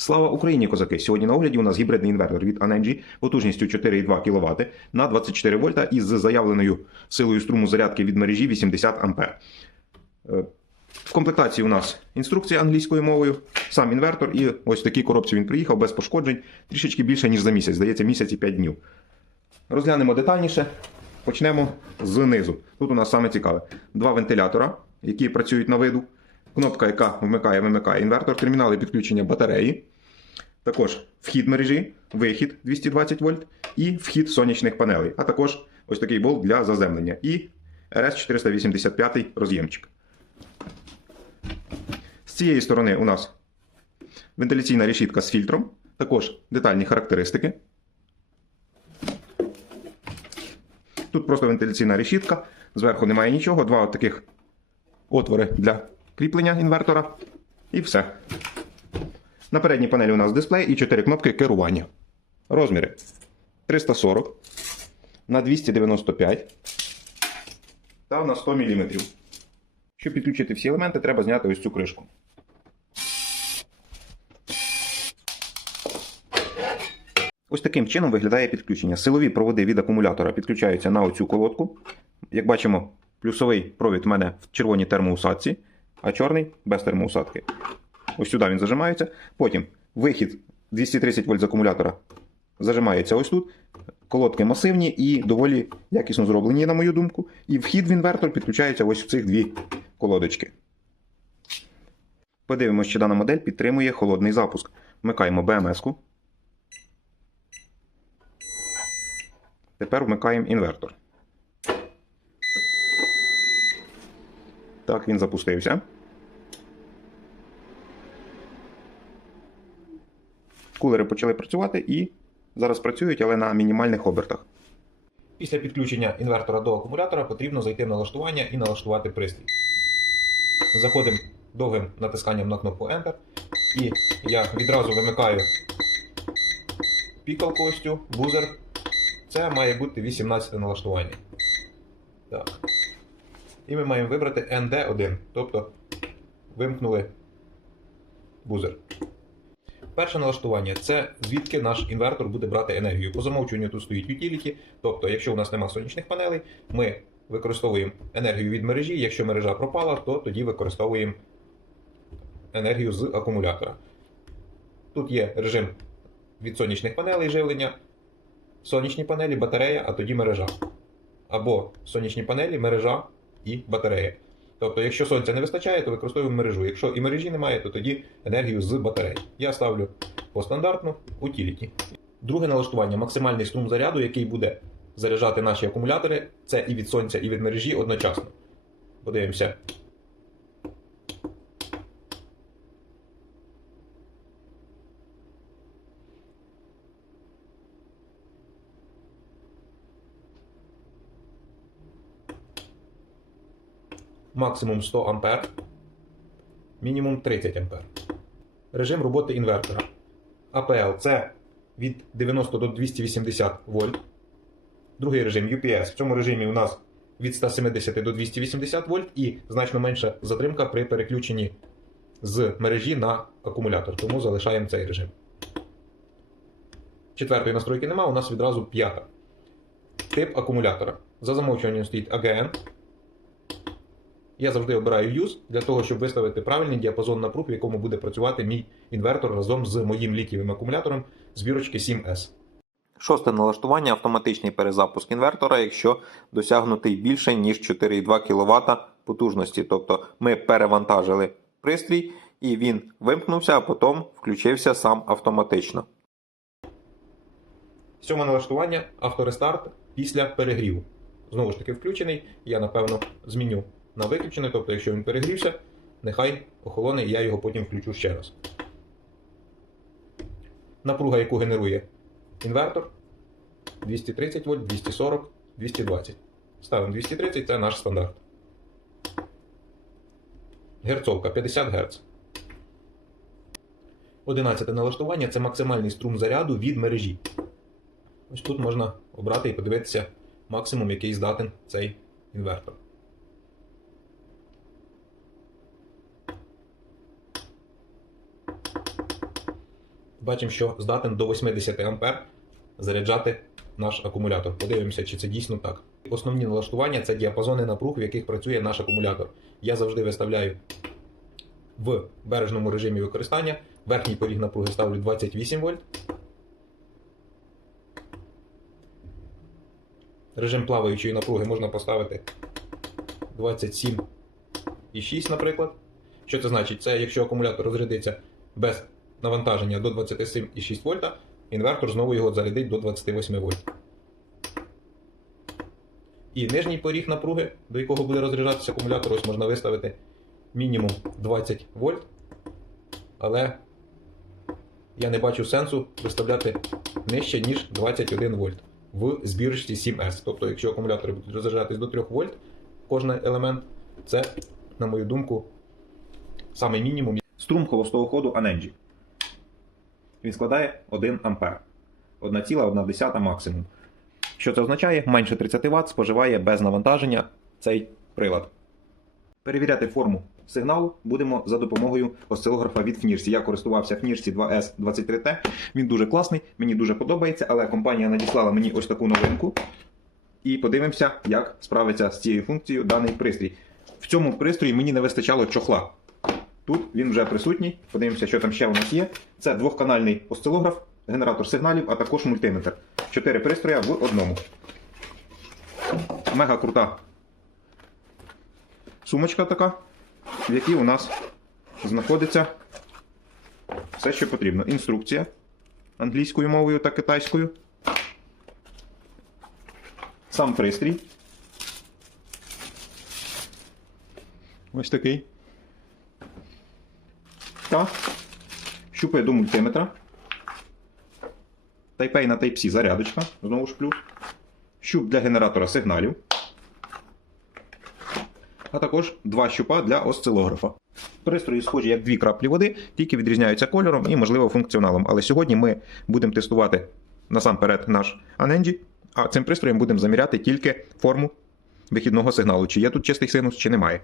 Слава Україні, козаки! Сьогодні на огляді у нас гібридний інвертор від Anenji потужністю 4,2 кВт на 24 вольта із заявленою силою струму зарядки від мережі 80 А. Е, В комплектації у нас інструкція англійською мовою, сам інвертор, і ось в такій коробці він приїхав без пошкоджень, трішечки більше, ніж за місяць, здається, місяць і 5 днів. Розглянемо детальніше. Почнемо знизу. Тут у нас саме цікаве: два вентилятора, які працюють на виду, кнопка, яка вмикає, вимикає інвертор, термінали підключення батареї. Також вхід мережі, вихід 220 вольт і вхід сонячних панелей, а також ось такий болт для заземлення і RS485 роз'ємчик. З цієї сторони у нас вентиляційна решітка з фільтром, також детальні характеристики. Тут просто вентиляційна решітка, зверху немає нічого, два от таких отвори для кріплення інвертора. І все. На передній панелі у нас дисплей і 4 кнопки керування. Розміри 340 на 295 та на 100 мм. Щоб підключити всі елементи, треба зняти ось цю кришку. Ось таким чином виглядає підключення. Силові проводи від акумулятора підключаються на оцю колодку. Як бачимо, плюсовий провід в мене в червоній термоусадці, а чорний без термоусадки. Ось сюди він зажимається. Потім вихід 230 вольт з акумулятора зажимається ось тут. Колодки масивні і доволі якісно зроблені, на мою думку. І вхід в інвертор підключається ось в цих дві колодочки. Подивимося, чи дана модель підтримує холодний запуск. Вмикаємо BMS-ку. Тепер вмикаємо інвертор. Так, він запустився. Кулери почали працювати і зараз працюють, але на мінімальних обертах. Після підключення інвертора до акумулятора потрібно зайти в налаштування і налаштувати пристрій. Заходимо довгим натисканням на кнопку Enter. І я відразу вимикаю пікалку ось бузер. Це має бути 18 налаштування. Так. І ми маємо вибрати ND1, тобто вимкнули бузер. Перше налаштування це звідки наш інвертор буде брати енергію. По замовчуванню тут стоїть utility, тобто, якщо у нас немає сонячних панелей, ми використовуємо енергію від мережі. Якщо мережа пропала, то тоді використовуємо енергію з акумулятора. Тут є режим від сонячних панелей живлення, сонячні панелі, батарея, а тоді мережа. Або сонячні панелі, мережа і батарея. Тобто, якщо сонця не вистачає, то використовуємо мережу. Якщо і мережі немає, то тоді енергію з батарей. Я ставлю по стандартну утіліті. Друге налаштування максимальний струм заряду, який буде заряджати наші акумулятори. Це і від сонця, і від мережі одночасно. Подивимося. Максимум 100 А, мінімум 30 А. Режим роботи інвертора. АПЛ це від 90 до 280 вольт. Другий режим UPS. В цьому режимі у нас від 170 до 280 вольт і значно менша затримка при переключенні з мережі на акумулятор. Тому залишаємо цей режим. Четвертої настройки нема, у нас відразу п'ята. Тип акумулятора. За замовчуванням стоїть AGN. Я завжди обираю Use для того, щоб виставити правильний діапазон напруг, в якому буде працювати мій інвертор разом з моїм літієвим акумулятором збірочки 7S. Шосте налаштування автоматичний перезапуск інвертора, якщо досягнутий більше ніж 4,2 кВт потужності. Тобто ми перевантажили пристрій і він вимкнувся, а потім включився сам автоматично. Сьоме налаштування авторестарт після перегріву. Знову ж таки, включений. Я напевно зміню на виключений, тобто, якщо він перегрівся, нехай охолоне, і я його потім включу ще раз. Напруга, яку генерує інвертор 230 вольт, 240, 220. Ставимо 230, це наш стандарт. Герцовка 50 Гц. Одинадцяте налаштування це максимальний струм заряду від мережі. Ось тут можна обрати і подивитися максимум, який здатен цей інвертор. Бачимо, що здатен до 80 А заряджати наш акумулятор. Подивимося, чи це дійсно так. Основні налаштування це діапазони напруг, в яких працює наш акумулятор. Я завжди виставляю в бережному режимі використання. Верхній поріг напруги ставлю 28 вольт. Режим плаваючої напруги можна поставити 27,6, наприклад. Що це значить? Це якщо акумулятор розрядиться без навантаження до 27,6 вольта, інвертор знову його зарядить до 28 вольт. І нижній поріг напруги, до якого буде розряджатися акумулятор, ось можна виставити мінімум 20 вольт. Але я не бачу сенсу виставляти нижче, ніж 21 вольт в збірочці 7S. Тобто, якщо акумулятори будуть розряджатись до 3 вольт, кожен елемент, це, на мою думку, саме мінімум. Струм холостого ходу Anenji. Він складає 1 А. 1,1 максимум. Що це означає? Менше 30 Вт споживає без навантаження цей прилад. Перевіряти форму сигналу будемо за допомогою осцилографа від Фнірсі. Я користувався Фнірсі 2S23T. Він дуже класний, мені дуже подобається, але компанія надіслала мені ось таку новинку. І подивимося, як справиться з цією функцією даний пристрій. В цьому пристрої мені не вистачало чохла. Тут він вже присутній. Подивимося, що там ще у нас є. Це двохканальний осцилограф, генератор сигналів, а також мультиметр. Чотири пристроя в одному. Мега крута сумочка така, в якій у нас знаходиться все, що потрібно. Інструкція англійською мовою та китайською. Сам пристрій. Ось такий. Та щупає до мультиметра. Type-A на Type-C зарядочка, знову ж плюс. Щуп для генератора сигналів. А також два щупа для осцилографа. Пристрої схожі як дві краплі води, тільки відрізняються кольором і, можливо, функціоналом. Але сьогодні ми будемо тестувати насамперед наш Anenji, а цим пристроєм будемо заміряти тільки форму вихідного сигналу, чи є тут чистий синус, чи немає.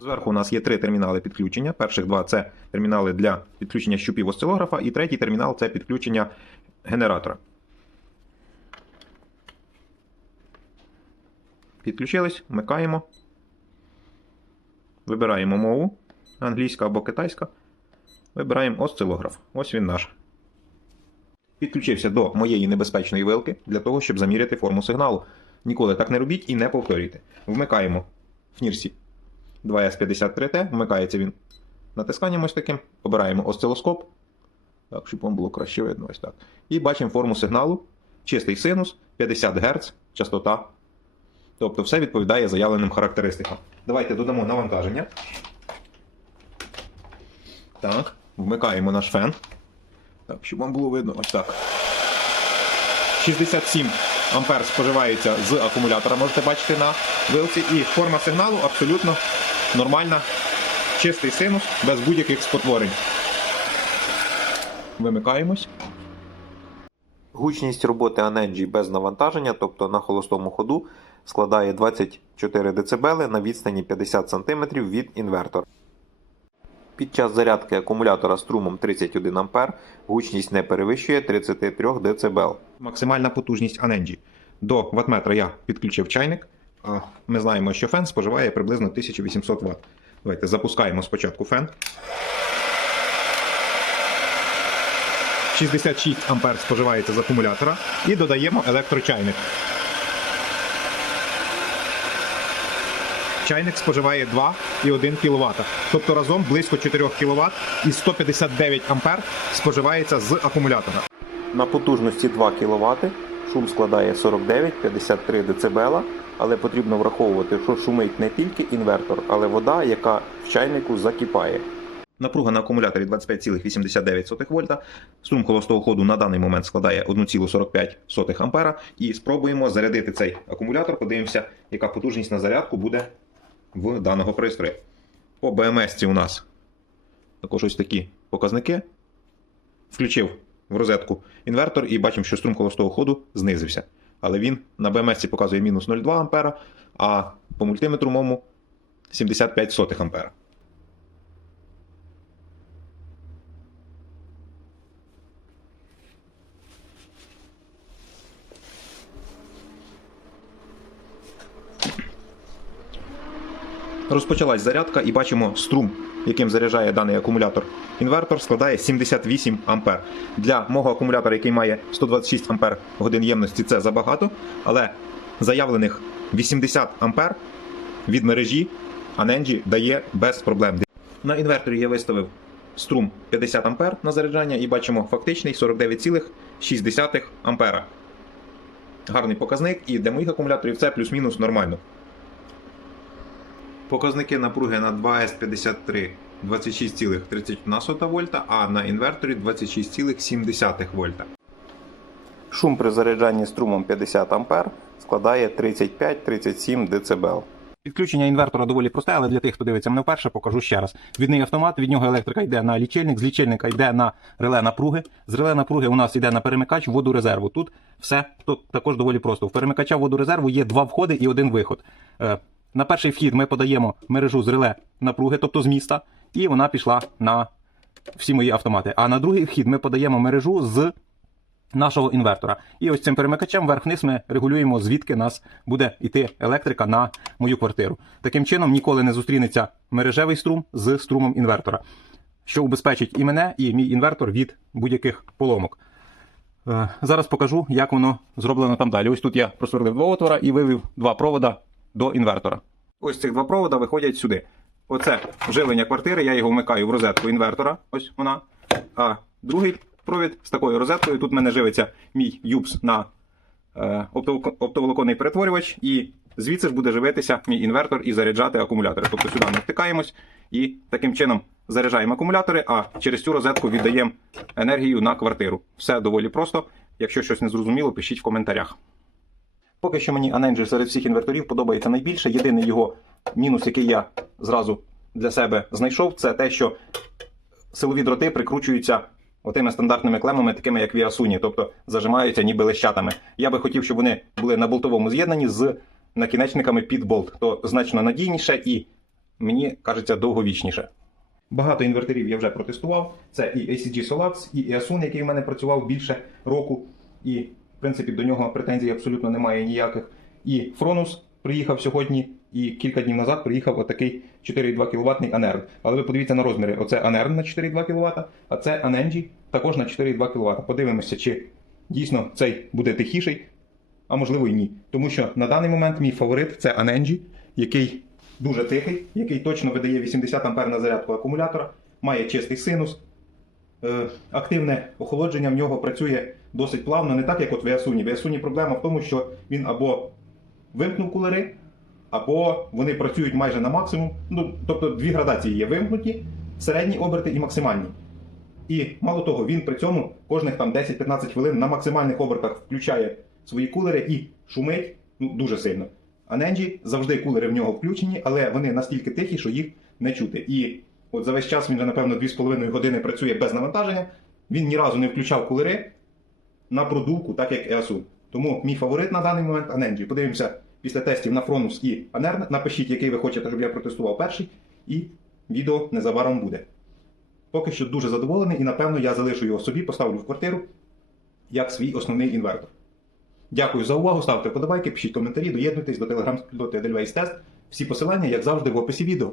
Зверху у нас є три термінали підключення. Перших два це термінали для підключення щупів осцилографа, і третій термінал це підключення генератора. Підключились, вмикаємо. Вибираємо мову англійська або китайська. Вибираємо осцилограф. Ось він наш. Підключився до моєї небезпечної вилки для того, щоб заміряти форму сигналу. Ніколи так не робіть і не повторюйте. Вмикаємо Фнірсі 2S53T, вмикається він натисканням ось таким. Обираємо осцилоскоп. Так, щоб вам було краще видно ось так. І бачимо форму сигналу. Чистий синус, 50 Гц, частота. Тобто все відповідає заявленим характеристикам. Давайте додамо навантаження. Так, вмикаємо наш фен. Так, щоб вам було видно, ось так. 67 ампер споживається з акумулятора, можете бачити на вилці. І форма сигналу абсолютно нормальна. Чистий синус без будь-яких спотворень. Вимикаємось. Гучність роботи Anenji без навантаження, тобто на холостому ходу, складає 24 дБ на відстані 50 см від інвертора. Під час зарядки акумулятора струмом 31 А гучність не перевищує 33 дБ. Максимальна потужність Anenji. До ватметра я підключив чайник, а ми знаємо, що фен споживає приблизно 1800 Вт. Давайте запускаємо спочатку фен. 66 ампер споживається з акумулятора і додаємо електрочайник. Чайник споживає 2,1 кВт, тобто разом близько 4 кВт і 159 ампер споживається з акумулятора. На потужності 2 кВт шум складає 49-53 дБ, але потрібно враховувати, що шумить не тільки інвертор, але вода, яка в чайнику закипає. Напруга на акумуляторі 25,89 вольта. Струм холостого ходу на даний момент складає 1,45 ампера. І спробуємо зарядити цей акумулятор. Подивимося, яка потужність на зарядку буде в даного пристрою. По БМС у нас також ось такі показники. Включив в розетку інвертор і бачимо, що струм холостого ходу знизився але він на БМС показує мінус 0,2 ампера, а по мультиметру мому 75 сотих ампера. Розпочалась зарядка і бачимо струм, яким заряджає даний акумулятор. Інвертор складає 78 ампер. Для мого акумулятора, який має 126 ампер годин ємності, це забагато, але заявлених 80 ампер від мережі Anenji дає без проблем. На інверторі я виставив струм 50 ампер на заряджання і бачимо фактичний 49,6 ампера. Гарний показник, і для моїх акумуляторів це плюс-мінус нормально. Показники напруги на 2S53 26,31 вольта, а на інверторі 26,7 вольта. Шум при заряджанні струмом 50 А складає 35-37 дБ. Підключення інвертора доволі просте, але для тих, хто дивиться мене вперше, покажу ще раз. Відний автомат, від нього електрика йде на лічильник, з лічильника йде на реле напруги. З реле напруги у нас йде на перемикач воду резерву. Тут все тут також доволі просто. В перемикача воду резерву є два входи і один виход. Е, На перший вхід ми подаємо мережу з реле напруги, тобто з міста, і вона пішла на всі мої автомати. А на другий вхід ми подаємо мережу з нашого інвертора. І ось цим перемикачем вверх-вниз ми регулюємо, звідки нас буде йти електрика на мою квартиру. Таким чином ніколи не зустрінеться мережевий струм з струмом інвертора, що убезпечить і мене, і мій інвертор від будь-яких поломок. Е, Зараз покажу, як воно зроблено там далі. Ось тут я просверлив два отвора і вивів два провода до інвертора. Ось цих два провода виходять сюди. Оце живлення квартири, я його вмикаю в розетку інвертора. Ось вона. А другий провід з такою розеткою. Тут в мене живиться мій юпс на е, оптоволоконний перетворювач, і звідси ж буде живитися мій інвертор і заряджати акумулятори. Тобто сюди ми втикаємось і таким чином заряджаємо акумулятори, а через цю розетку віддаємо енергію на квартиру. Все доволі просто. Якщо щось не зрозуміло, пишіть в коментарях. Поки що мені Anenji серед всіх інверторів подобається найбільше. Єдиний його мінус, який я зразу для себе знайшов, це те, що силові дроти прикручуються отими стандартними клемами, такими як в Іасуні, тобто зажимаються ніби лещатами. Я би хотів, щоб вони були на болтовому з'єднанні з накінечниками під болт. То значно надійніше і мені кажеться довговічніше. Багато інверторів я вже протестував. Це і ACG Solax, і Easun, який в мене працював більше року. І, в принципі, до нього претензій абсолютно немає ніяких. І Fronus приїхав сьогодні, і кілька днів назад приїхав отакий 4,2 кВт Anern. Але ви подивіться на розміри. Оце Anern на 4,2 кВт, а це Anenji також на 4,2 кВт. Подивимося, чи дійсно цей буде тихіший, а можливо і ні. Тому що на даний момент мій фаворит це Anenji, який дуже тихий, який точно видає 80 А на зарядку акумулятора, має чистий синус. Е, Активне охолодження в нього працює досить плавно, не так, як от в Ясуні. В Ясуні проблема в тому, що він або вимкнув кулери, або вони працюють майже на максимум. Ну, тобто дві градації є вимкнуті, середні оберти і максимальні. І мало того, він при цьому кожних там 10-15 хвилин на максимальних обертах включає свої кулери і шумить ну, дуже сильно. А Ненджі завжди кулери в нього включені, але вони настільки тихі, що їх не чути. І от за весь час він вже, напевно, 2,5 години працює без навантаження. Він ні разу не включав кулери на продувку, так як EASU. Тому мій фаворит на даний момент Anenji. Подивимося після тестів на Fronus і Anern. Напишіть, який ви хочете, щоб я протестував перший, і відео незабаром буде. Поки що дуже задоволений, і напевно я залишу його собі, поставлю в квартиру як свій основний інвертор. Дякую за увагу, ставте вподобайки, пишіть коментарі, доєднуйтесь до телеграм-спільноти Edelweiss Test. Всі посилання, як завжди, в описі відео.